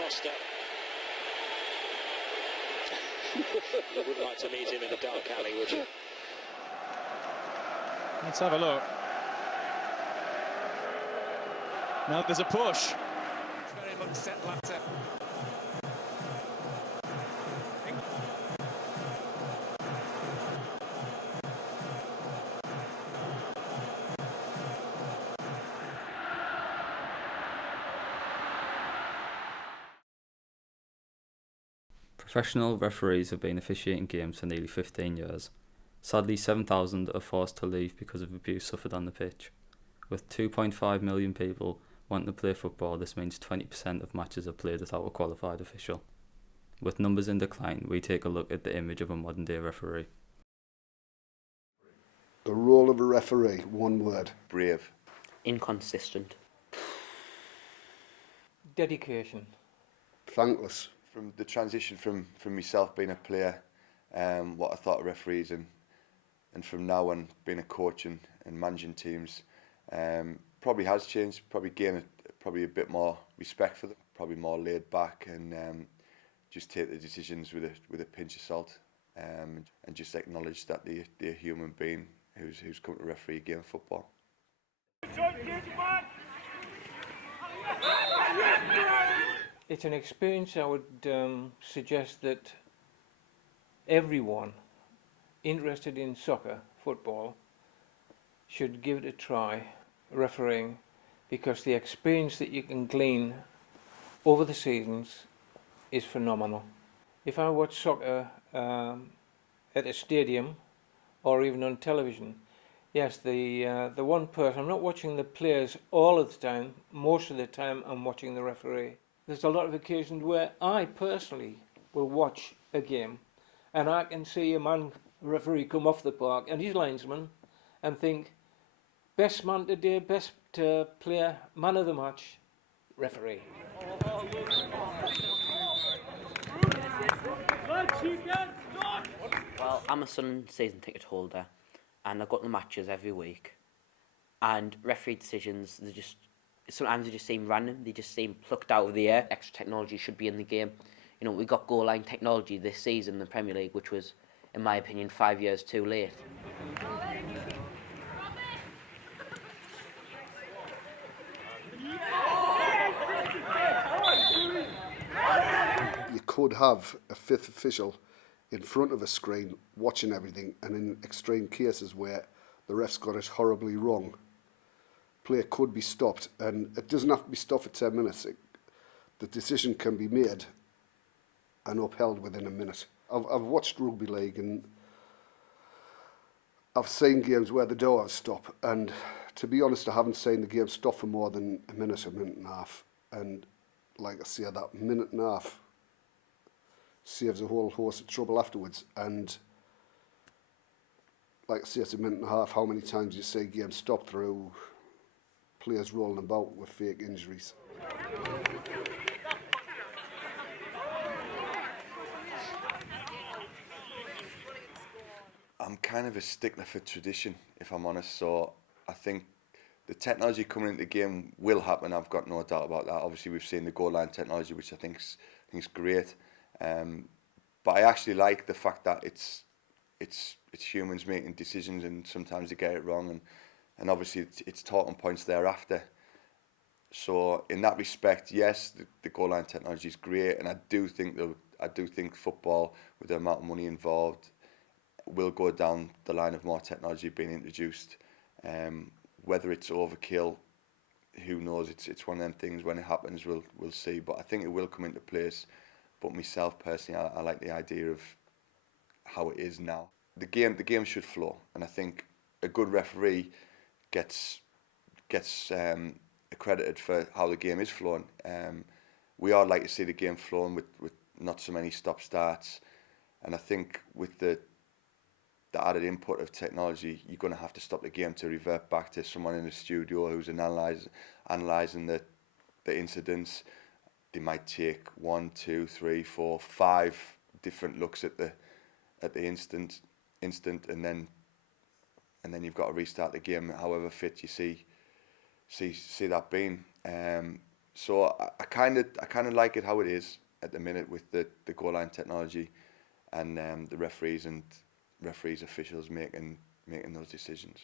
Foster. You would like to meet him in a dark alley, would you? Let's have a look. Now there's a push. It's very much set latter. Professional referees have been officiating games for nearly 15 years. Sadly, 7,000 are forced to leave because of abuse suffered on the pitch. With 2.5 million people wanting to play football, this means 20% of matches are played without a qualified official. With numbers in decline, we take a look at the image of a modern day referee. The role of a referee, one word. Brave. Inconsistent. Dedication. Thankless. From the transition from myself being a player, what I thought of referees, and from now on being a coach and managing teams, probably has changed. Probably gained a bit more respect for them. Probably more laid back and just take the decisions with a pinch of salt, and just acknowledge that they're a human being who's come to referee a game of football. It's an experience I would suggest that everyone interested in soccer, football, should give it a try, refereeing, because the experience that you can glean over the seasons is phenomenal. If I watch soccer at a stadium or even on television, yes, the one person, I'm not watching the players all of the time. Most of the time I'm watching the referee. There's a lot of occasions where I personally will watch a game and I can see a referee come off the park and his linesman and think, best man today, best player, man of the match, referee. Well, I'm a Sun season ticket holder and I go to the matches every week, and referee decisions, sometimes they just seem random, they just seem plucked out of the air. Extra technology should be in the game. You know, we got goal line technology this season in the Premier League, which was, in my opinion, 5 years too late. You could have a fifth official in front of a screen watching everything, and in extreme cases where the ref's got it horribly wrong, play could be stopped, and it doesn't have to be stopped for 10 minutes. The decision can be made and upheld within a minute. I've watched rugby league and I've seen games where the door stop, and to be honest, I haven't seen the game stop for more than a minute and a half. And like I say, that minute and a half saves a whole host of trouble afterwards. And like I say, it's a minute and a half. How many times you see games stop through players rolling about with fake injuries? I'm kind of a stickler for tradition, if I'm honest. So I think the technology coming into the game will happen. I've got no doubt about that. Obviously, we've seen the goal line technology, which I think is great. But I actually like the fact that it's humans making decisions, and sometimes they get it wrong, and obviously it's talking points thereafter. So in that respect, yes, the goal line technology is great, and I do think football, with the amount of money involved, will go down the line of more technology being introduced. Whether it's overkill, who knows? It's one of them things. When it happens, we'll see. But I think it will come into place. But myself personally, I like the idea of how it is now. The game should flow, and I think a good referee gets accredited for how the game is flowing. We all like to see the game flowing with not so many stop starts, and I think with the added input of technology, you're going to have to stop the game to revert back to someone in the studio who's analysing the incidents. They might take 1, 2, 3, 4, 5 different looks at the instant, and then you've got to restart the game. However fit you see that being, So I kind of like it how it is at the minute with the goal line technology, and the referees officials making those decisions.